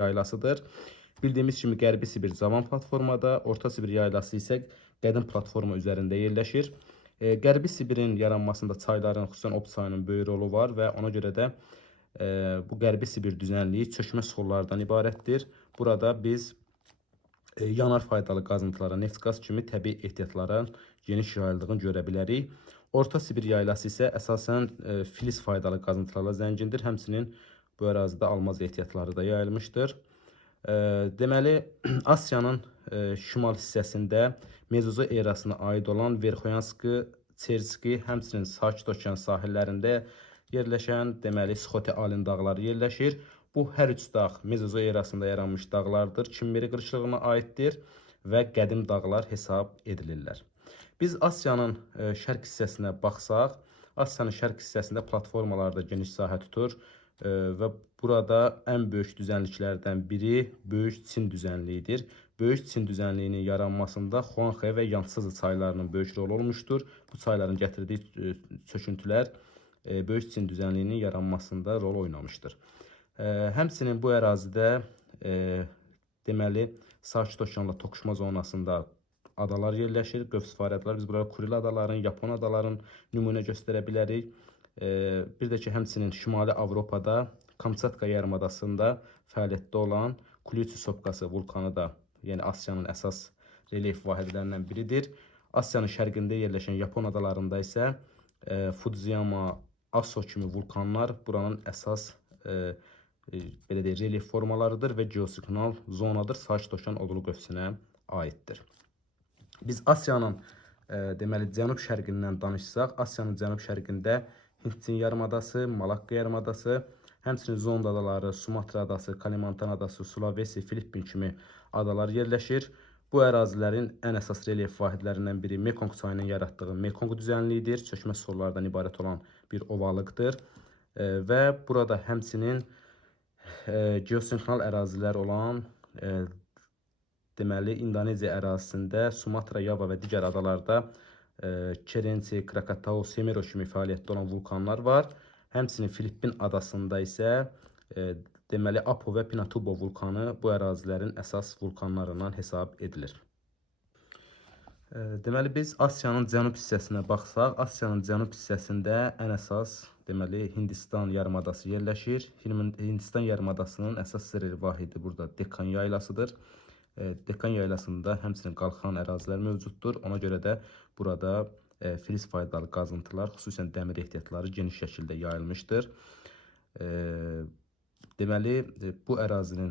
yaylasıdır. Bildiyimiz kimi Qərbi Sibir cavan platformada, Orta Sibir yaylası isə qədim platforma üzərində yerləşir. Qərbi Sibirin yaranmasında çayların, xüsusən Ob çayının böyük rolu var və ona görə də bu Qərbi Sibir düzənliyi çökmə sulardan ibarətdir. Burada biz yanar faydalı qazıntılara, neft-qaz kimi təbii ehtiyatların geniş yayıldığını görə bilərik. Orta Sibir yaylası isə əsasən filiz faydalı qazıntılarla zəngindir. Həmçinin bu ərazidə almaz ehtiyatları da yayılmışdır. Deməli, Asiyanın şimal hissəsində Mezozoy erasına aid olan Verxoyanski, Çerski, həmçinin Sakit Okean sahillərində yerləşən, deməli, Sxoti Alin dağları yerləşir. Bu hər üç dağ Mezozoy erasında yaranmış dağlardır. Kimmeri qırışlığına aiddir və qədim dağlar hesab edilirlər. Biz Asiyanın şərq hissəsinə baxsaq, Asiyanın şərq hissəsində platformalar da geniş sahə tutur və burada ən böyük düzənliklərdən biri Böyük Çin düzənliyidir. Böyük Çin düzənliyinin yaranmasında Xuanxe və Yangtze çaylarının böyük rol olmuşdur. Bu çayların gətirdiyi çöküntülər Böyük Çin düzənliyinin yaranmasında rol oynamışdır. Həmçinin bu ərazidə deməli Sakit Okeanla toqquşma zonasında adalar yerləşir, qövs-vari adalar. Biz burada Kuril adaların, Yapon adaların nümunə göstərə bilərik. Bir də ki, həmçinin Şimali Avropada Kamçatka yarımadasında fəaliyyətdə olan Kulyuçi Sopkası vulkanı da, yəni Asiyanın əsas relyef vahidlərindən biridir. Asiyanın şərqində yerləşən Yapon adalarında isə Fudziyama, Aso kimi vulkanlar buranın əsas belə deyək, relyef formalarıdır və geosignal zonadır. Sakit Okean odlu qövsünə aiddir. Biz Asiyanın deməli cənub-şərqindən danışsaq, Asiyanın cənub-şərqində Hind-Çin yarımadası, Malakka yarımadası, həmçinin Zond adaları, Sumatra adası, Kalimantan adası, Sulawesi, Filippin kimi adalar yerləşir. Bu ərazilərin ən əsas relyef vahidlərindən biri Mekong çayının yaratdığı Mekong düzənliyidir. Çökmə sulardan ibarət olan bir ovalıqdır və burada həmçinin geosinkronal ərazilər olan deməli İndoneziya ərazisində Sumatra, Yava və digər adalarda Kerinci, Krakatau, Semiro kimi fəaliyyətdə olan vulkanlar var. Həmçinin Filippin adasında isə deməli Apo və Pinatubo vulkanı bu ərazilərin əsas vulkanlarından hesab edilir. Deməli biz Asiyanın cənub hissəsinə baxsaq, Asiyanın cənub hissəsində ən əsas deməli Hindistan yarımadası yerləşir. Hindistan yarımadasının əsas relyef vahidi burada Dekan yaylasıdır. Dekan yaylasında həmçinin qalxan ərazilər mövcuddur. Ona görə də burada filiz faydalı qazıntılar, xüsusən dəmir ehtiyatları geniş şəkildə yayılmışdır. Deməli bu ərazinin